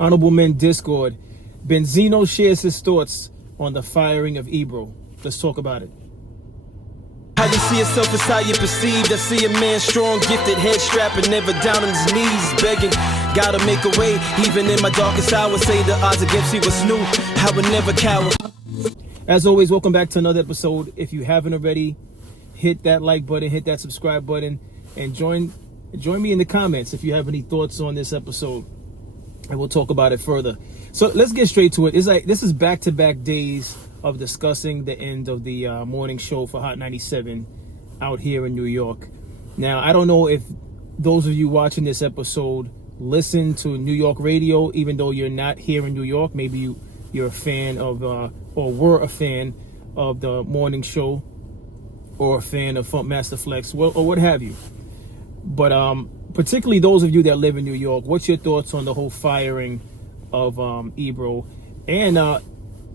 Honorable Men Discord. Benzino shares his thoughts on the firing of Ebro. Let's talk about it. How you see yourself is how you perceived. I see a man strong, gifted, head strapping, never down on his knees, begging. Gotta make a way, even in my darkest hour. Say the odds against me was new. I would never cower. As always, welcome back to another episode. If you haven't already, hit that like button, hit that subscribe button, and join me in the comments if you have any thoughts on this episode, and we'll talk about it further. So let's get straight to it. This is back-to-back days of discussing the end of the morning show for Hot 97 out here in New York. Now, I don't know if those of you watching this episode listen to New York radio, even though you're not here in New York. Maybe you're a fan of, or were a fan of the morning show, or a fan of Funk Master Flex, or what have you. But particularly those of you that live in New York, what's your thoughts on the whole firing of Ebro and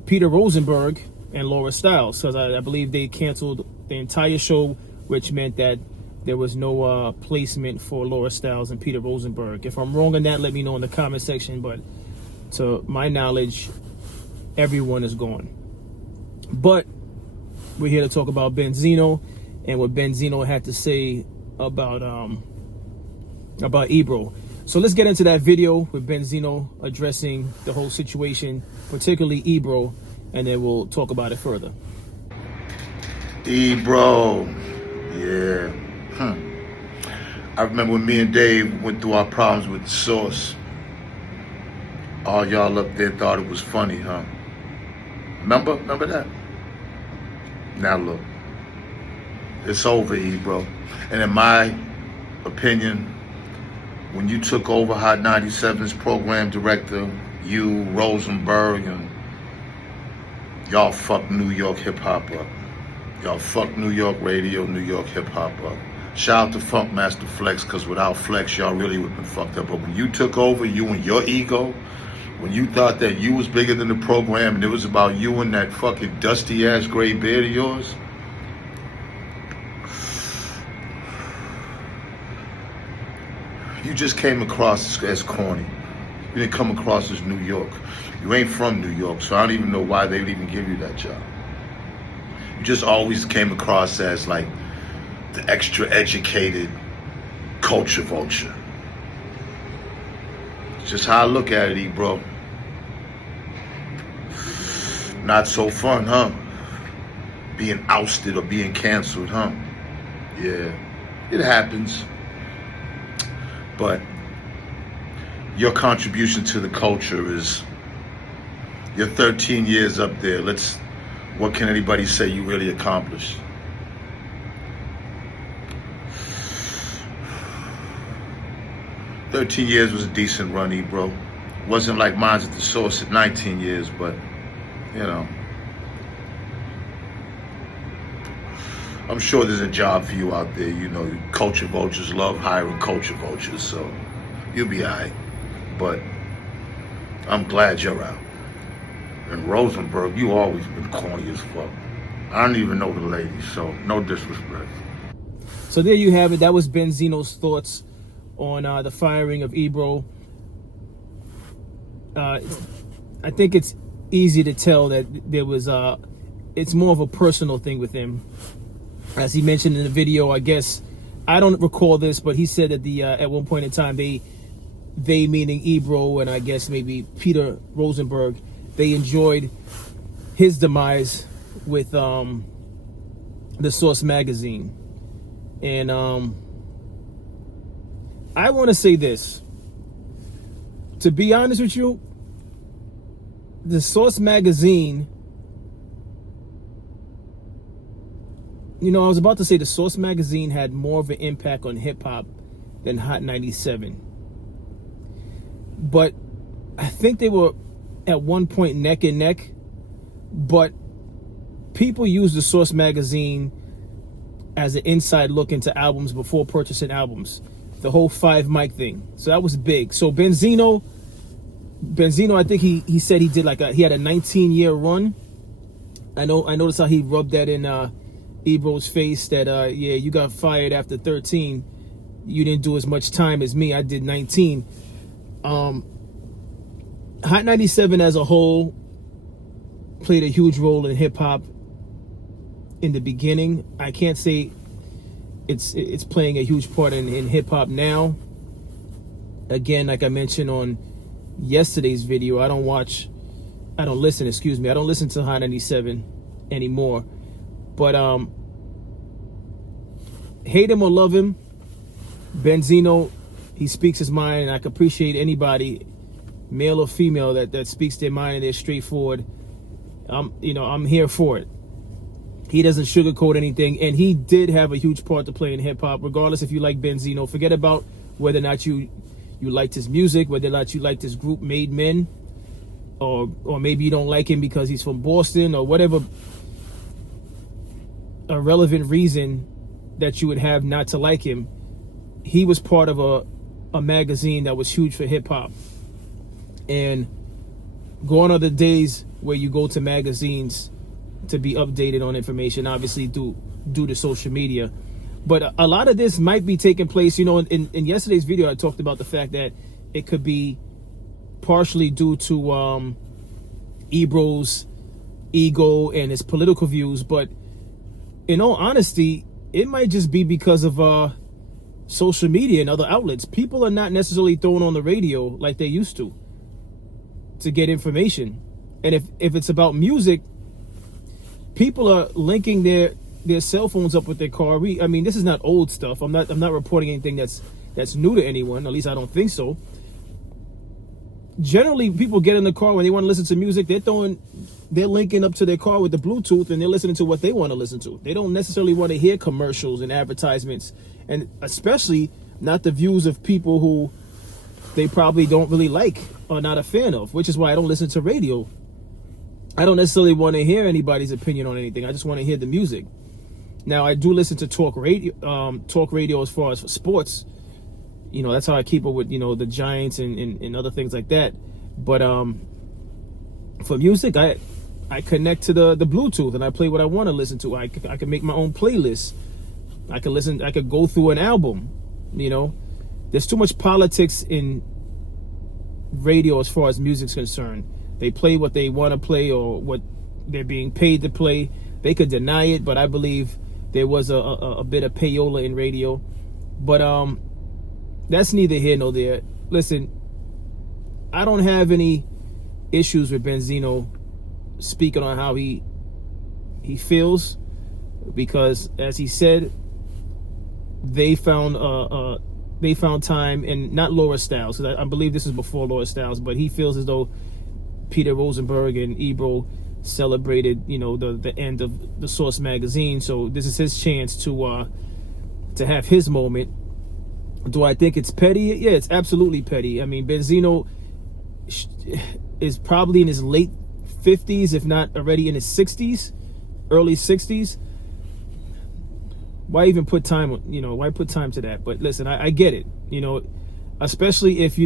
Peter Rosenberg and Laura Stiles? Because I believe they canceled the entire show, which meant that there was no placement for Laura Stiles and Peter Rosenberg. If I'm wrong on that, let me know in the comment section. But to my knowledge, everyone is gone. But we're here to talk about Benzino and what Benzino had to say about Ebro. So let's get into that video with Benzino addressing the whole situation, particularly Ebro, and then we'll talk about it further. Ebro, yeah. I remember when me and Dave went through our problems with the Source. All y'all up there thought it was funny, huh? Remember that? Now look, it's over, Ebro. And in my opinion, when you took over Hot 97's program director, you, Rosenberg, and y'all fucked New York hip hop up. Y'all fucked New York radio, New York hip hop up. Shout out to Funk Master Flex, because without Flex, y'all really would have been fucked up. But when you took over, you and your ego, when you thought that you was bigger than the program and it was about you and that fucking dusty ass gray beard of yours, you just came across as corny. You didn't come across as New York. You ain't from New York, so I don't even know why they would even give you that job. You just always came across as like the extra educated culture vulture. It's just how I look at it, Ebro. Not so fun, huh? Being ousted or being canceled, huh? Yeah, it happens. But your contribution to the culture is, you're 13 years up there. What can anybody say you really accomplished? "13 years was a decent run, Ebro. Wasn't like mine at the Source at 19 years, but, you know. I'm sure there's a job for you out there. You know, culture vultures love hiring culture vultures, so you'll be all right. But I'm glad you're out. And Rosenberg, you always been corny as fuck. I don't even know the lady, so no disrespect." So there you have it. That was Benzino's thoughts on the firing of Ebro. I think it's easy to tell that there was it's more of a personal thing with him. As he mentioned in the video, I guess, I don't recall this, but he said that at one point in time, they meaning Ebro and I guess maybe Peter Rosenberg, they enjoyed his demise with the Source magazine. And I want to say this. To be honest with you, the Source magazine, you know, I was about to say the Source magazine had more of an impact on hip hop than Hot 97. But I think they were at one point neck and neck. But people use the Source magazine as an inside look into albums before purchasing albums. The whole 5 mic thing. So that was big. So Benzino, I think he said he did he had a 19-year run. I noticed how he rubbed that in Ebro's face that yeah, you got fired after 13. You didn't do as much time as me. I did 19. Hot 97 as a whole played a huge role in hip hop in the beginning. I can't say it's playing a huge part in hip hop now. Again, like I mentioned on yesterday's video, I don't listen to Hot 97 anymore. But hate him or love him, Benzino, he speaks his mind, and I can appreciate anybody, male or female, that speaks their mind and they're straightforward. I'm here for it. He doesn't sugarcoat anything, and he did have a huge part to play in hip hop. Regardless if you like Benzino, forget about whether or not you liked his music, whether or not you liked his group Made Men, or maybe you don't like him because he's from Boston, or whatever irrelevant reason that you would have not to like him. He was part of a magazine that was huge for hip hop. And gone are the days where you go to magazines to be updated on information, obviously due to social media. But a lot of this might be taking place, in yesterday's video, I talked about the fact that it could be partially due to Ebro's ego and his political views. But in all honesty, it might just be because of social media and other outlets. People are not necessarily thrown on the radio like they used to get information. And if it's about music, people are linking their cell phones up with their car. This is not old stuff. I'm not reporting anything that's new to anyone. At least I don't think so. Generally, people get in the car when they want to listen to music. They're linking up to their car with the Bluetooth, and they're listening to what they want to listen to. They don't necessarily want to hear commercials and advertisements, and especially not the views of people who they probably don't really like or not a fan of, which is why I don't listen to radio. I don't necessarily want to hear anybody's opinion on anything. I just want to hear the music. Now, I do listen to talk radio as far as for sports. That's how I keep up with, the Giants and other things like that. But for music, I connect to the Bluetooth and I play what I want to listen to. I can make my own playlist. I could go through an album. There's too much politics in radio as far as music's concerned. They play what they want to play or what they're being paid to play. They could deny it, but I believe there was a bit of payola in radio. But that's neither here nor there. Listen, I don't have any issues with Benzino speaking on how he feels, because as he said, they found time, and not Laura Styles, because I believe this is before Laura Styles, but he feels as though Peter Rosenberg and Ebro celebrated, the end of the Source magazine. So this is his chance to have his moment. Do I think it's petty? Yeah, it's absolutely petty. Benzino is probably in his late 50s, if not already in his 60s, early 60s. Why even put time? Why put time to that? But listen, I get it. Especially if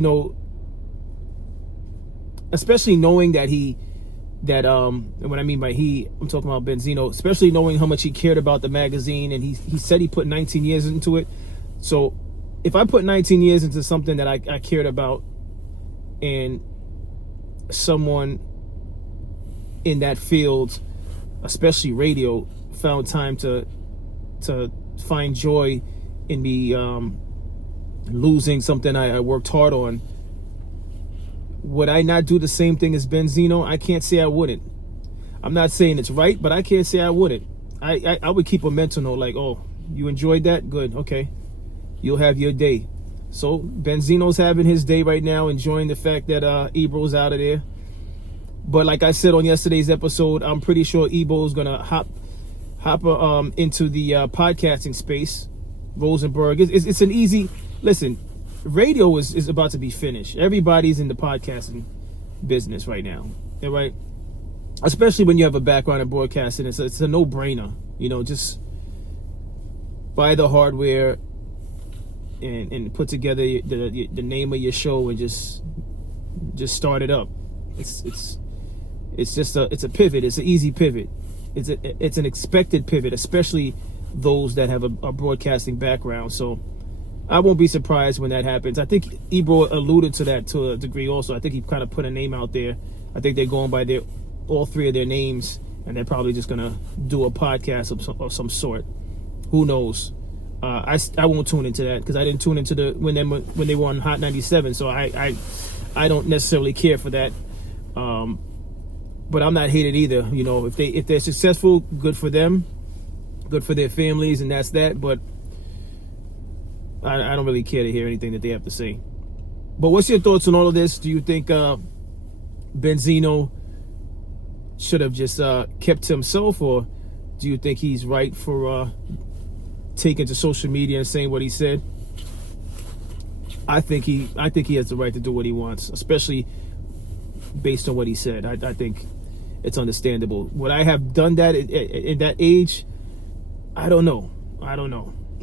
especially knowing that and what I mean by I'm talking about Benzino, especially knowing how much he cared about the magazine, and he said he put 19 years into it. So if I put 19 years into something that I cared about, and someone in that field, especially radio, found time to find joy in me losing something I worked hard on, would I not do the same thing as Benzino? I can't say I wouldn't. I'm not saying it's right, but I can't say I wouldn't. I would keep a mental note like, oh, you enjoyed that? Good, okay. You'll have your day. So Benzino's having his day right now, enjoying the fact that Ebro's out of there. But like I said on yesterday's episode, I'm pretty sure Ebro's gonna hop into the podcasting space. Rosenberg, it's an easy listen. Radio is about to be finished. Everybody's in the podcasting business right now, right? Especially when you have a background in broadcasting, it's a no-brainer. Just buy the hardware and put together the name of your show and just start it up. It's just a pivot. It's an easy pivot. It's an expected pivot, especially those that have a broadcasting background. So I won't be surprised when that happens. I think Ebro alluded to that to a degree also. I think he kind of put a name out there. I think they're going by all three of their names, and they're probably just going to do a podcast of some sort. Who knows? I won't tune into that because I didn't tune into when they were on Hot 97, so I don't necessarily care for that. But I'm not hated either. You know, if they're successful, good for them, good for their families, and that's that. But I don't really care to hear anything that they have to say. But what's your thoughts on all of this? Do you think Benzino should have just kept to himself, or do you think he's right for taking to social media and saying what he said? I think he has the right to do what he wants, especially based on what he said. I think it's understandable. Would I have done that at that age? I don't know.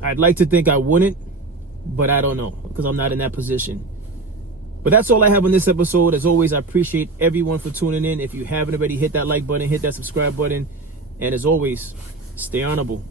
I'd like to think I wouldn't, but I don't know because I'm not in that position. But that's all I have on this episode. As always, I appreciate everyone for tuning in. If you haven't already, hit that like button, hit that subscribe button, and as always, stay honorable.